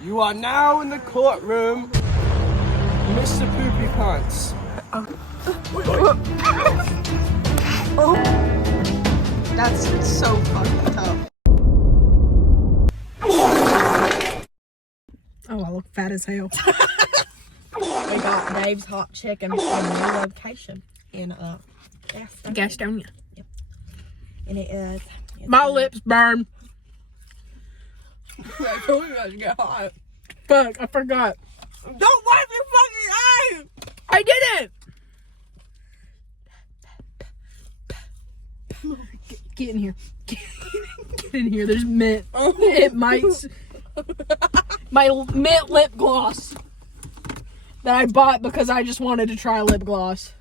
You are now in the courtroom, Mr. Poopy Pants. That's so fucking tough. Oh, I look fat as hell. We got Dave's hot chicken from a new location in Gastonia. Yep. And it is. My lips burn. I told you guys to get hot. Fuck, I forgot. Don't wipe your fucking eyes! I didn't! Get in here. Get in here. There's mint. It might. My mint lip gloss that I bought because I just wanted to try lip gloss.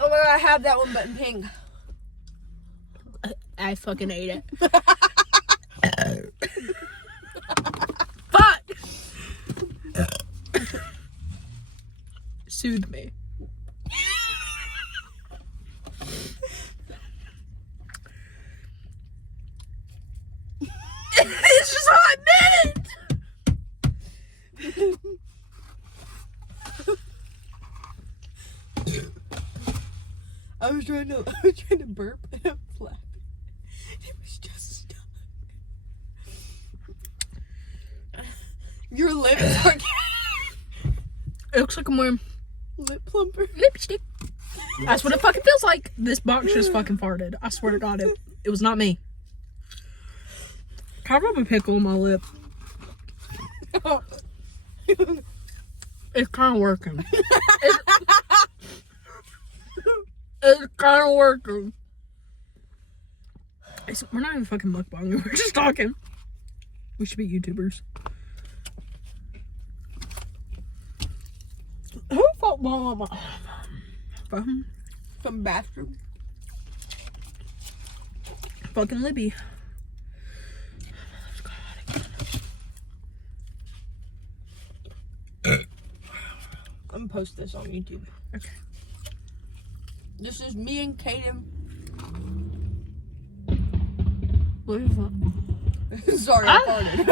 Oh my god, I have that one but in pink. I fucking ate it. Fuck! Soothe me. It's just hot mint! I was trying to burp and I'm flapping. It was just stuck. Your lips are It looks like I'm wearing lip plumper. lipstick. That's what it fucking feels like. This box just fucking farted. I swear to God, it was not me. Can I rub a pickle on my lip? It's kind of working. It's kind of working. We're not even fucking mukbanging. We're just talking. We should be YouTubers. Who fought mama? From bathroom. Fucking Libby. I'm gonna post this on YouTube. Okay. This is me and Kaden. What is that? Sorry, I farted.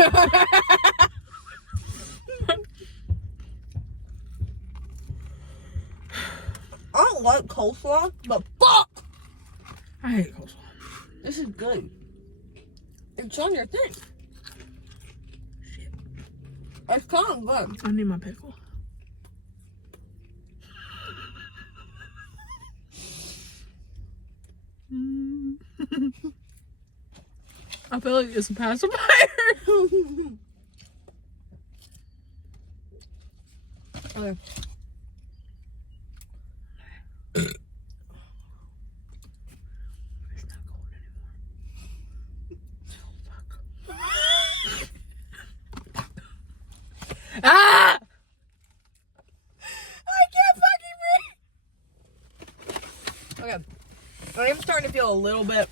I don't like coleslaw, but fuck! I hate coleslaw. This is good. It's on your thing. Shit. It's kind of good. I need my pickle. I feel like it's a pacifier. Okay. It's not cold anymore. Oh, fuck. Ah! I can't fucking breathe. Okay. I am starting to feel a little bit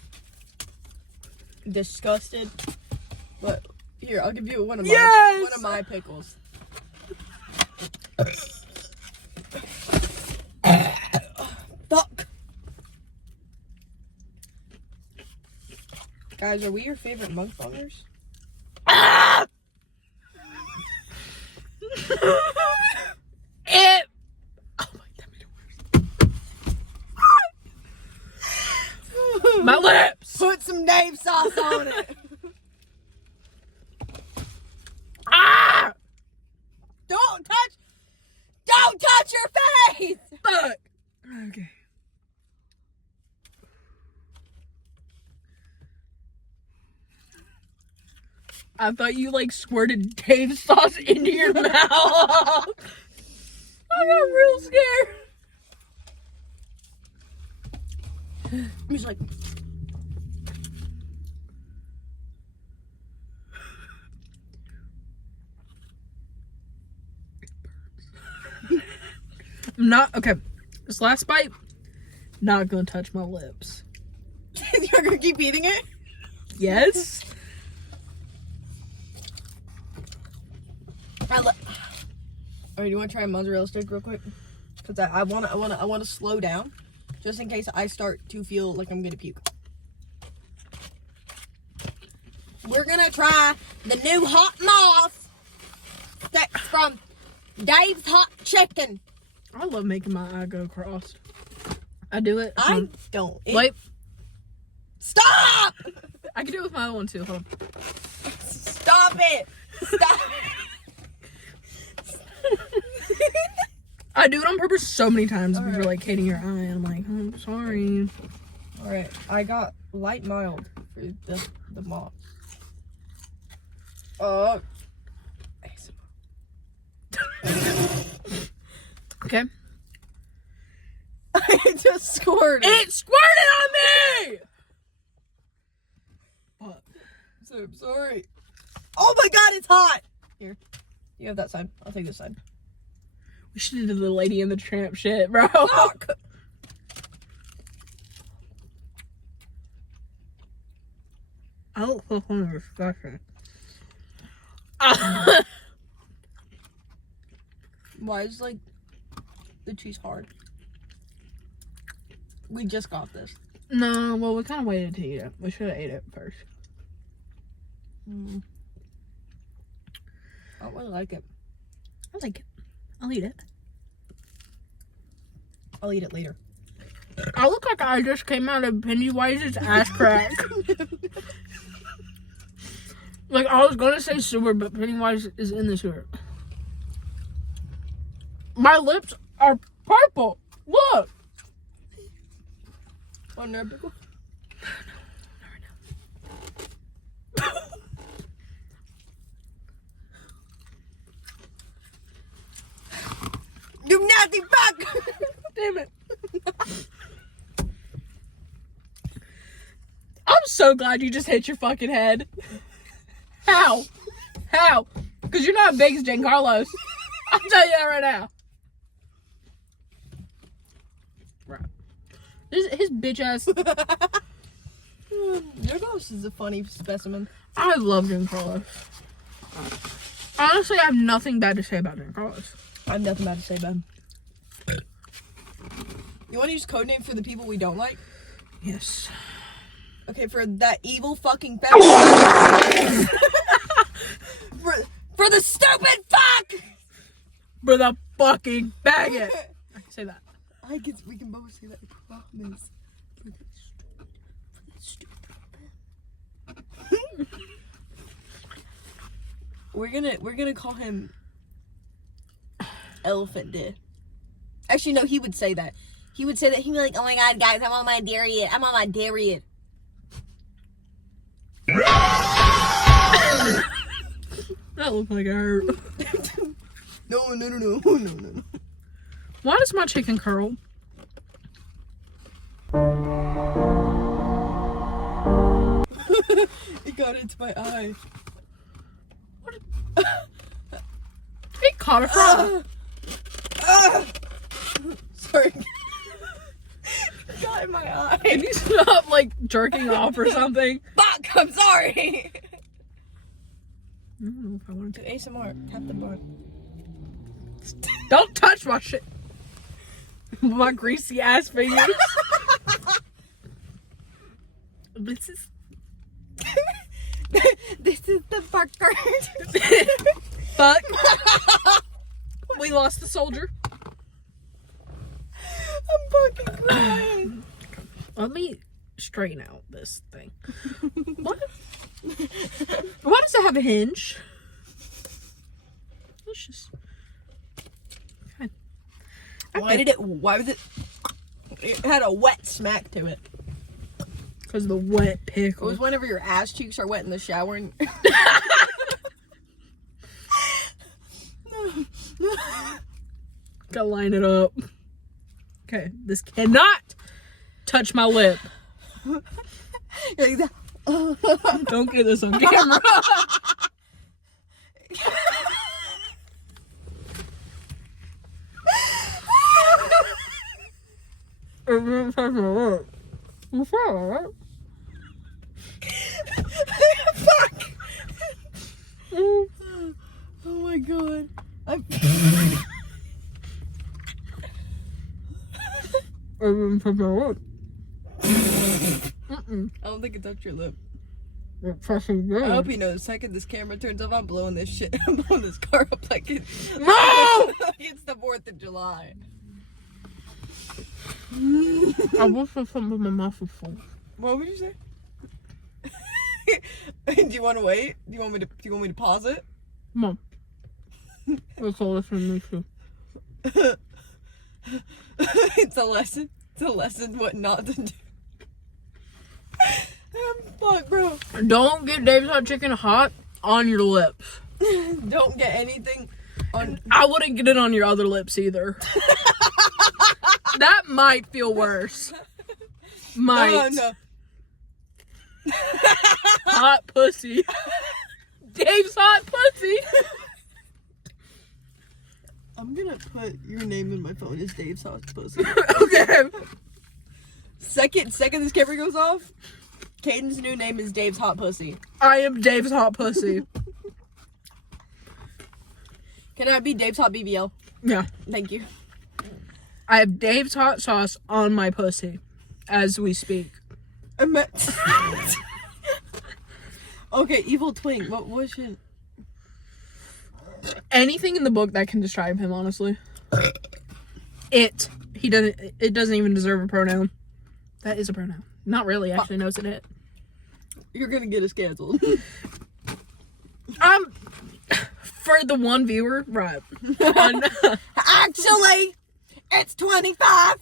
disgusted. But here, I'll give you one of my pickles. Fuck. Guys, are we your favorite mukbangers? Ah! It. Oh my, that made it worse. My lips. Put some Dave sauce on it. Ah! Don't touch your face. Fuck. Okay. I thought you like squirted Dave sauce into your mouth. I got real scared. I'm just like. I'm not okay. This last bite, not gonna touch my lips. You're gonna keep eating it? Yes. Alright, do you want to try a mozzarella stick real quick? Because I want to slow down, just in case I start to feel like I'm gonna puke. we're gonna try the new hot moss that's from Dave's Hot Chicken. I love making my eye go crossed. I do it. I don't. Wait. Stop! I can do it with my other one too. Hold on. Stop it! Stop! I do it on purpose so many times. People are Alright. like hating your eye, and I'm like, oh, I'm sorry. Alright, I got light mild for the moss. Okay. I just scored it. It squirted on me! What? So I'm sorry. Oh my god, it's hot! Here. You have that side. I'll take this side. We should have did the Lady and the Tramp shit, bro. Fuck! I look so disgusting. Why is like the cheese hard? We just got this. No, well, we kind of waited to eat it. We should have ate it first. I don't really like it. I like it. I'll eat it. I'll eat it later. I look like I just came out of Pennywise's ass crack. Like, I was gonna say sewer, but Pennywise is in the sewer. My lips are purple. Look. Oh, no, pickle? You nasty fuck! Damn it. I'm so glad you just hit your fucking head. How? How? Because you're not as big as Giancarlo's. I'll tell you that right now. Right. His bitch ass. Your ghost is a funny specimen. I love Giancarlo. Honestly, I have nothing bad to say about Giancarlo's. I have nothing bad to say about him. You want to use codename for the people we don't like? Yes. Okay, for that evil fucking faggot. for the stupid fuck! For the fucking faggot. I can say that. We can both say that, I promise. For the stupid. We're gonna call him Elephant Dick. Actually, no, he would say that. He'd be like, oh my god, guys, I'm on my period. That looked like it hurt. No. Why does my chicken curl? It got into my eye. It caught a frog. Sorry. It got in my eye. Can you stop, like, jerking off or something? Fuck, I'm sorry. I don't know if I wanted Do ASMR. Tap the button. to. Don't touch my shit. My greasy ass fingers. This is the fucker. fuck. We lost the soldier. I'm fucking crying. Let me straighten out this thing. What? Why does it have a hinge? Let's just. Okay. Why was it? It had a wet smack to it. Because the wet It pickle. was whenever your ass cheeks are wet in the shower and. Gotta line it up. Okay, this cannot touch my lip. You're like that. Don't get this on camera. Fuck. Oh my god. I don't think it touched your lip. You're pressing good. I hope you know the second this camera turns off, I'm blowing this shit. I'm blowing this car up like it's No! it's the 4th of July. I wish for something with my mouth was full. What would you say? Do you want to wait? Do you want me to pause it? Mom. Let's all listen to me too. It's a lesson. It's a lesson what not to do. Fuck, bro. Don't get Dave's hot chicken hot on your lips. Don't get anything on. I wouldn't get it on your other lips either. That might feel worse. Might. No. Hot pussy. Dave's hot pussy. I'm gonna put your name in my phone as Dave's hot pussy. Okay. Second this camera goes off, Caden's new name is Dave's hot pussy. I am Dave's hot pussy. Can I be Dave's hot BBL? Yeah. Thank you. I have Dave's hot sauce on my pussy as we speak. I meant. Okay, evil twink. What was it? Anything in the book that can describe him, honestly. It doesn't even deserve a pronoun. That is a pronoun. Not really, actually. No, it's an it. You're gonna get us canceled. For the one viewer, right. Actually, it's 25.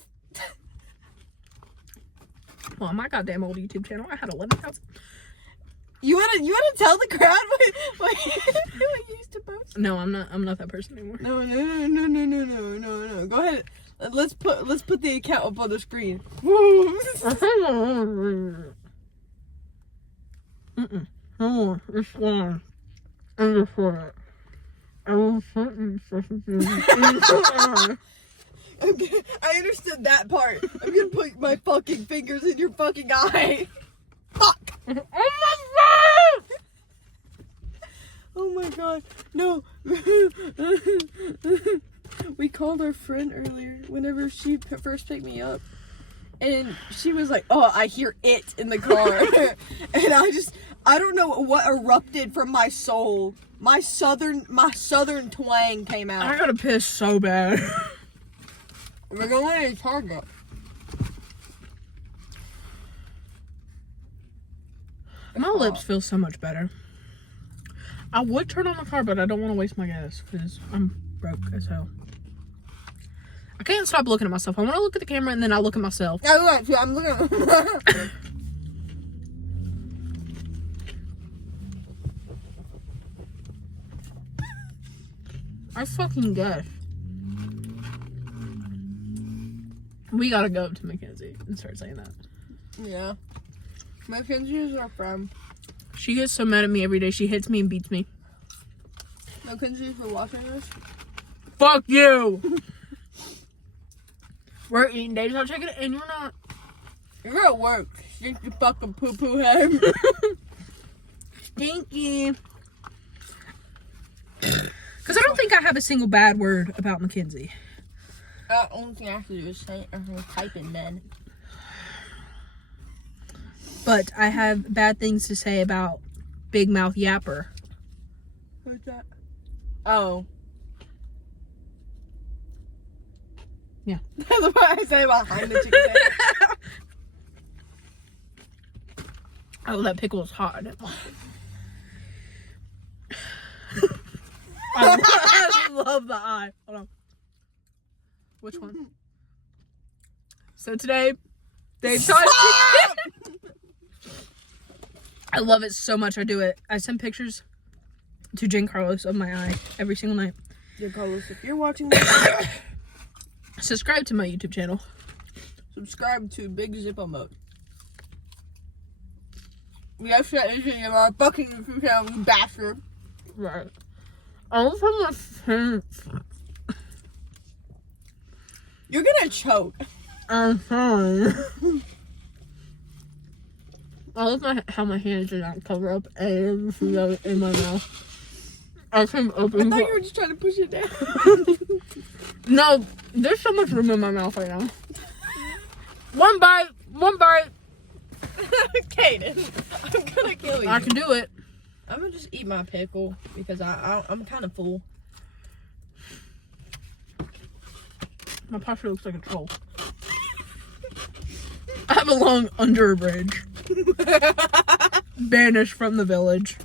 Well, on my goddamn old YouTube channel, I had 11,000. You wanna tell the crowd what you used to post? No, I'm not that person anymore. No. Go ahead. Let's put the account up on the screen. It's fine. I'm just for it. Okay, I understood that part. I'm gonna put my fucking fingers in your fucking eye. Fuck! Oh my god, no. We called our friend earlier whenever she first picked me up. And she was like, oh, I hear it in the car. And I don't know what erupted from my soul. My southern twang came out. I gotta piss so bad. We're going to Target. My lips feel so much better. I would turn on the car, but I don't want to waste my gas because I'm broke as hell. I can't stop looking at myself. I want to look at the camera and then I look at myself. I'm looking at I fucking guess. We gotta go to Mackenzie and start saying that. Yeah. Mackenzie is our friend. She gets so mad at me every day. She hits me and beats me. Mackenzie, for watching this. Fuck you! We're eating Dave's hot chicken and you're not. You're at work. Stink your fucking poo-poo head. Stinky. Because I don't think I have a single bad word about Mackenzie. Only thing I have to do is type in men. But I have bad things to say about Big Mouth Yapper. Who's that? Oh. Yeah. That's what I say behind the chicken sandwich. Oh, that pickle is hot. I didn't want it. I love the eye. Hold on. Which one? So today, Dave's hot chicken. I love it so much. I do it. I send pictures to Jen Carlos of my eye every single night. Jen Carlos, if you're watching this, subscribe to my YouTube channel. Subscribe to Big Zippo Mode. We have to issue of our fucking YouTube channel, you bastard. Right. I love how my hands. You're gonna choke. I'm sorry. I love how my hands do not cover up any food in my mouth. I can open. I thought you were just trying to push it down. No, there's so much room in my mouth right now. One bite. Kaden, I'm gonna kill you. I can do it. I'm gonna just eat my pickle because I'm kind of full. My posture looks like a troll. I belong under a bridge. Banished from the village.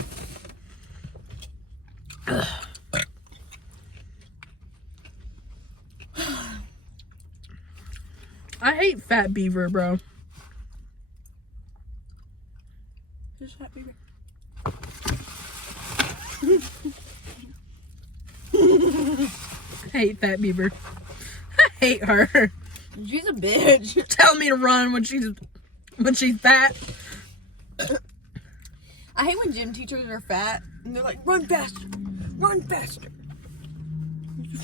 I hate Fat Beaver, bro. Who's Fat Beaver? I hate Fat Beaver. I hate her. She's a bitch. Telling me to run when she's fat. I hate when gym teachers are fat and they're like, run faster, run faster.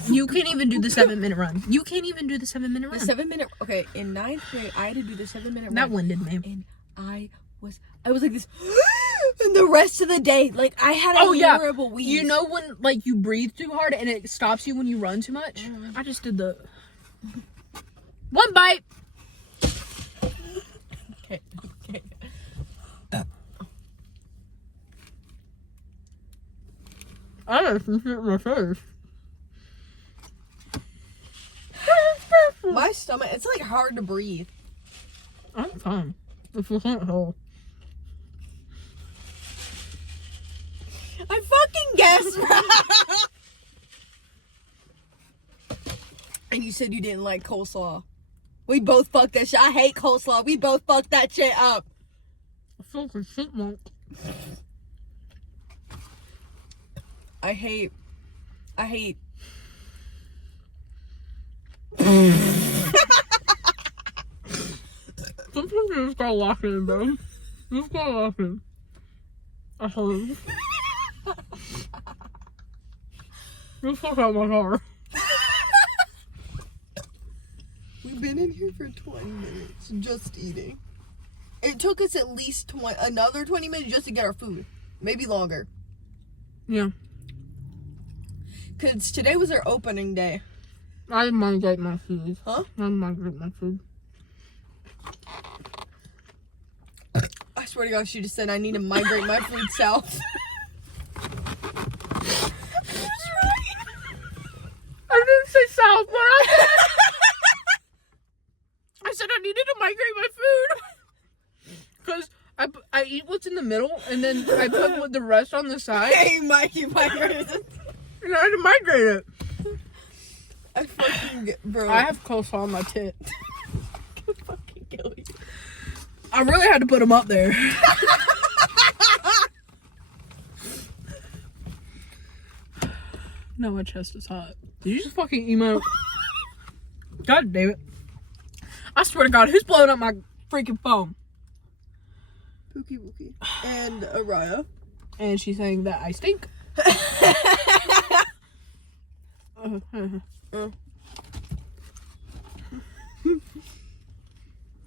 You can't even do the 7-minute run. You can't even do the 7-minute run. The 7-minute, okay, in 9th grade, I had to do the 7-minute run. That winded me. And I was like this, and the rest of the day, like, I had a horrible wheeze. You know when, like, you breathe too hard and it stops you when you run too much? I just did the... One bite! Okay. I don't see shit in my face. My stomach, it's, like, hard to breathe. I'm fine. If you can't hold. I fucking guessed. And you said you didn't like coleslaw. We both fucked that shit. I hate coleslaw. We both fucked that shit up. I feel like a chipmunk. I hate. Sometimes you just gotta lock in, bro. You just gotta lock in. I heard. You fuck out my car. We've been in here for 20 minutes just eating. It took us at least another 20 minutes just to get our food. Maybe longer. Yeah. Because today was our opening day. I migrate my food. Huh? I migrate my food. I swear to God, she just said I need to migrate my food south. I didn't say south, but I said I needed to migrate my food. Because I eat what's in the middle, and then I put the rest on the side. Hey, Mike, you migrated it. And I had to migrate it. I fucking bro. I have coleslaw on my tit. I could fucking kill you. I really had to put them up there. No, my chest is hot. Did you just fucking emote? God damn it. I swear to God, who's blowing up my freaking phone? Pookie Wookie. And Araya. And she's saying that I stink.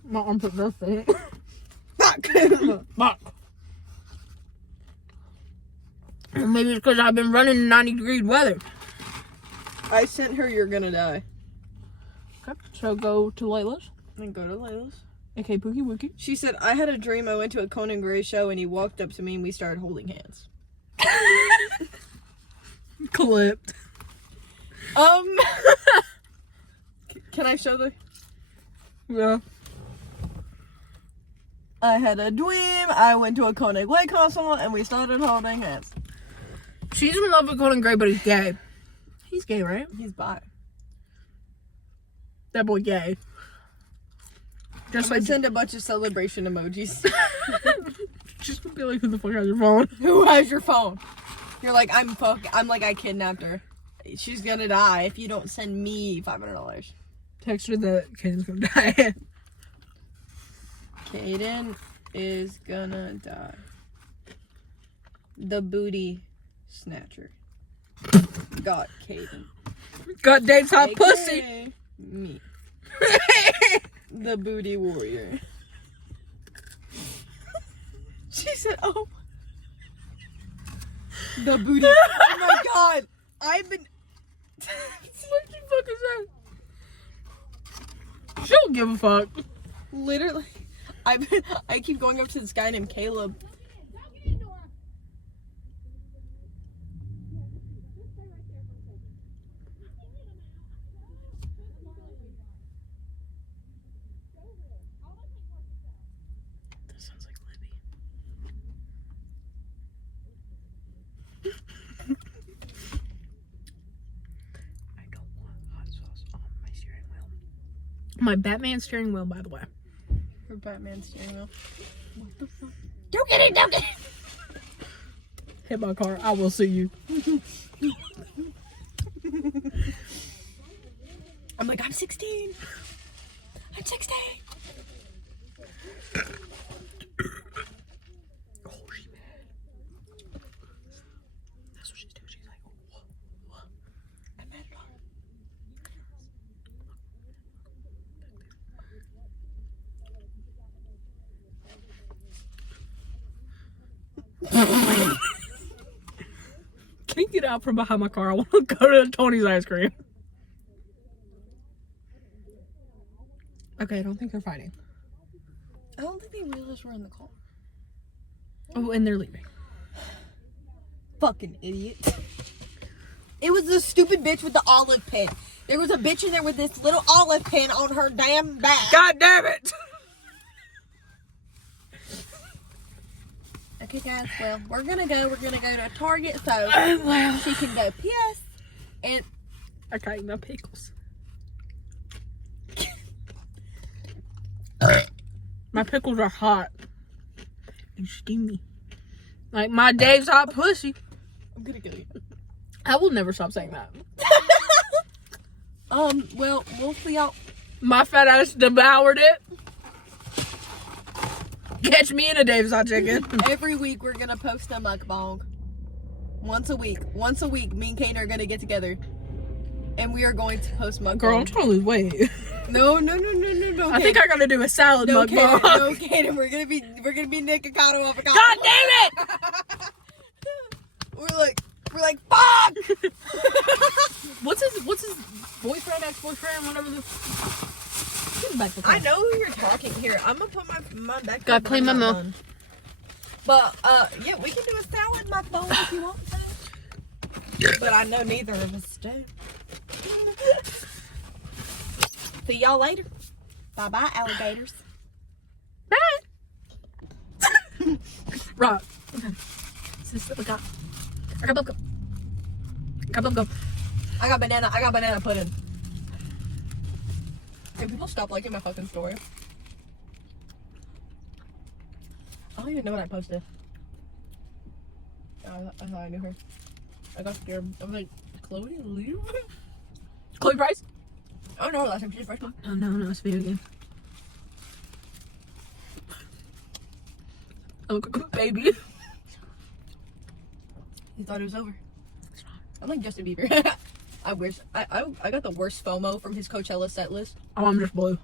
My armpit does stink. Fuck. Fuck. Maybe it's because I've been running in 90-degree weather. I sent her You're Gonna Die. Okay, so go to Layla's. And go to Layla's. Okay, Pookie Wookie. She said, I had a dream I went to a Conan Gray show and he walked up to me and we started holding hands. Clipped. Can I show the... Yeah. I had a dream I went to a Conan Gray concert and we started holding hands. She's in love with Conan Gray, but he's gay. He's gay, right? He's bi. That boy gay. Just I like send a bunch of celebration emojis. just to be like, who the fuck has your phone? Who has your phone? You're like, I'm like, I kidnapped her. She's gonna die if you don't send me $500. Text her that Kaden's gonna die. Kaden is gonna die. The booty snatcher. Got Kaden. Got Dave's hot AKA pussy. Me. The booty warrior. She said, oh. The booty. Oh my God. I've been. What the fuck is that? She don't give a fuck. Literally. I keep going up to this guy named Caleb. That sounds like Libby. I don't want hot sauce on my steering wheel. My Batman steering wheel, by the way. For Batman steering wheel. What the fuck? Don't get it, don't get it! Hit my car, I will sue you. I'm like, I'm 16. I'm 16. Oh, she's mad. That's what she's doing. She's like, what? I'm mad at her. Can you get out from behind my car? I want to go to Tony's ice cream. Okay, I don't think they're fighting. I don't think they realized we're in the car. Oh, and they're leaving. Fucking idiot. It was the stupid bitch with the olive pin. There was a bitch in there with this little olive pin on her damn back. God damn it! Okay, guys, well, we're gonna go to Target so Well, she can go piss. And I can't eat my pickles. My pickles are hot and steamy. Like my Dave's hot pussy. I'm gonna go eat. I will never stop saying that. Well, we'll see y'all. My fat ass devoured it. Catch me in a Dave's hot chicken. Every week we're gonna post a mukbang. Once a week. Once a week, me and Kane are gonna get together. And we are going to post mukbang. Girl, I'm trying to lose weight. No. I think I gotta do a salad No, mukbang. No, Kaden, we're gonna be Nick and Kato off a God damn it! We're like, fuck! What's his boyfriend, ex-boyfriend, whatever the Give him back the I phone. know who you're talking here. I'm gonna put my back. Gotta clean my mouth. But yeah, we can do a salad my phone if you want to. But I know neither of us do. See y'all later. Bye bye, alligators. Bye. Right. This is what we got. I got bubblegum. I got banana pudding. Can people stop liking my fucking story? I don't even know what I posted. I thought I knew her. I got scared. I was like, Chloe Liu? Chloe Price? Oh no, last time she's the first one. Oh no, it's a video game. Oh, baby. He thought it was over. I'm like Justin Bieber. I wish. I got the worst FOMO from his Coachella set list. Oh, I'm just blue.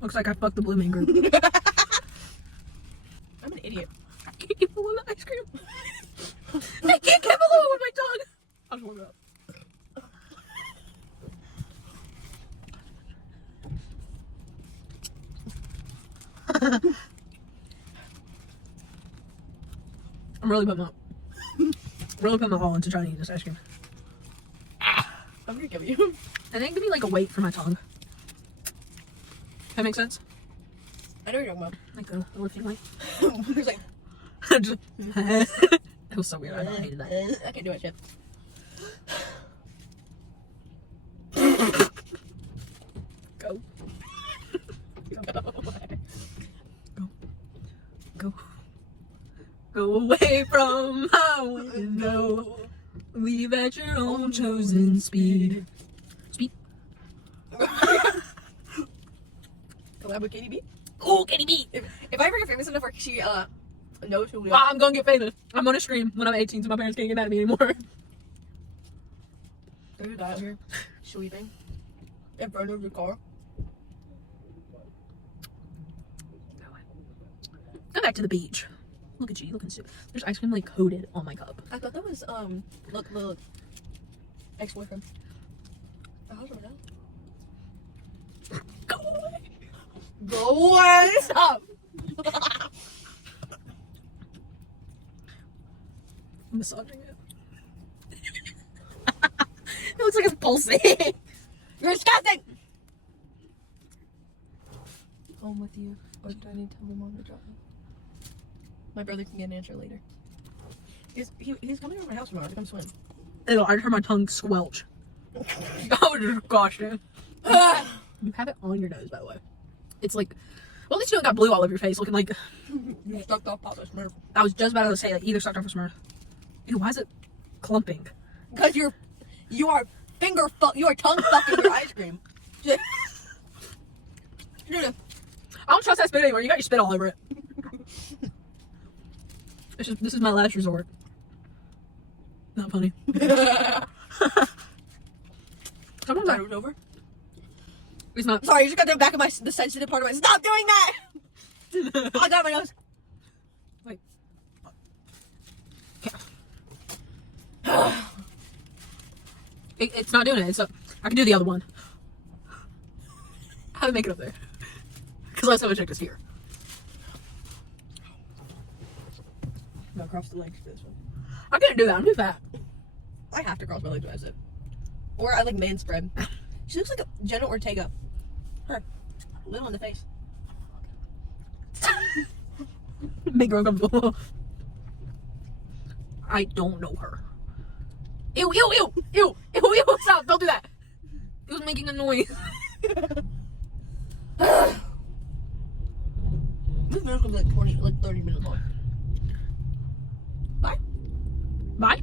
Looks like I fucked the Blue Man Group. I'm an idiot. I can't get below the ice cream. I can't get below it with my tongue. I'll just warm it up. I'm really putting my all into trying to eat this ice cream. I'm gonna kill you. And then give me like a weight for my tongue. That makes sense? I know what you're talking Like a lifting weight. about. He's like, It was so weird. I hated that. I can't do it, shit. Go. Go. Go away from my window. Leave at your own chosen speed. Speed. Collab with Katie B. Oh, Katie B. If I ever get famous enough where she knows who we Well, are. I'm gonna get famous. I'm gonna stream when I'm 18 so my parents can't get mad at me anymore. There's a guy out here sleeping in front of the car. Go back to the beach. Look at you, looking stupid. There's ice cream like coated on my cup. I thought that was look, ex-boyfriend. The house right now. Go away. Go away. Stop. I'm massaging it. It looks like it's pulsing. You're disgusting. Home with you. Or do I need to tell my mom to drop me? My brother can get an answer later. He's coming over my house tomorrow to come swim. Ew, I just heard my tongue squelch. Oh, gosh, dude. You have it on your nose, by the way. It's like, well, at least you don't got blue all over your face, looking like. You stuck off Papa Smurf. I was just about to say, like, either sucked off a Smurf. Ew, why is it clumping? Because you are you are tongue fucking your ice cream. Dude, I don't trust that spit anymore. You got your spit all over it. This is my last resort. Not funny. Sometimes I was over. It's not. Sorry, I just got the back of the sensitive part of my. Stop doing that! I got my nose. Wait. It's not doing it. I can do the other one. How do I make it up there? Because last time I checked, it's here. No, cross the legs for this one. I couldn't do that. I'm too fat. I have to cross my legs when I sit. Or I like man spread. She looks like a Jenna Ortega. Her. Little in the face. Make her uncomfortable. I don't know her. Ew, ew, ew, ew, ew, ew, stop, don't do that. It was making a noise. This video's gonna be like 30 minutes long. Bye. Bye.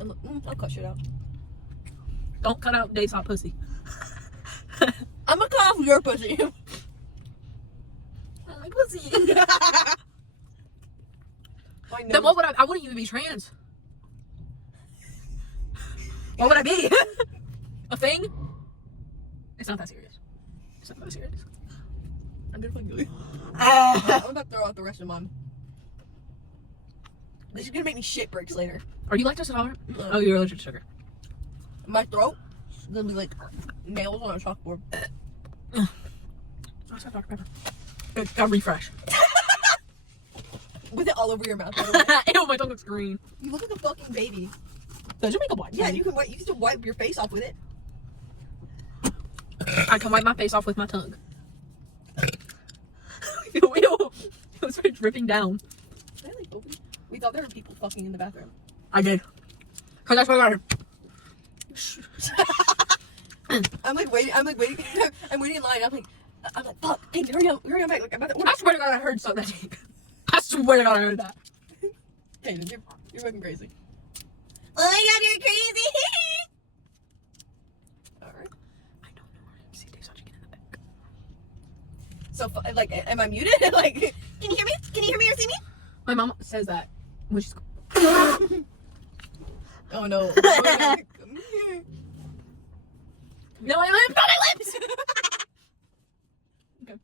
And look, I'll cut shit out. Don't cut out Dave's hot pussy. I'm gonna cut off your pussy. My pussy. I know. Then what would I wouldn't even be trans. What would I be? A thing? It's not that serious. It's not that serious. I'm gonna fucking leave. I'm about to throw out the rest of mine. This is gonna make me shit bricks later. Are you lactose intolerant? No. Oh, you're allergic to sugar. My throat is gonna be like nails on a chalkboard. Oh, stop, Dr. Pepper. Gotta refresh. With it all over your mouth. By the way. Ew, my tongue looks green. You look like a fucking baby. Does your makeup wipe? Yeah, you can still wipe your face off with it. I can wipe my face off with my tongue. Ew, ew. It was dripping down. We thought there were people fucking in the bathroom. I did. Cause that's what I got. I'm waiting. I'm waiting in line. I'm like, fuck, hey, hurry up back. Like, I'm about to order. I swear to God, I heard something. I swear to God, I heard that. Hey, you're fucking crazy. Oh my God, you're crazy. All right. I don't know where you see Dave's chicken in the back. So, like, am I muted? Like, can you hear me? Can you hear me or see me? My mom says that when she's. Oh no. No, my lips! Not my lips! Okay.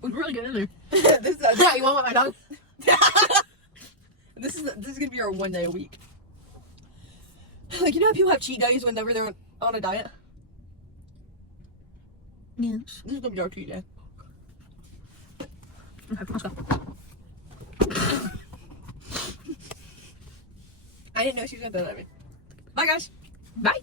We're really good in there. This is Yeah, you want my dog? this is gonna be our one day a week. Like, you know how people have cheat days whenever they're on a diet? Yes. This is gonna be our cheat day. Okay, let's go. I didn't know she was gonna do that. Bye, guys. Bye.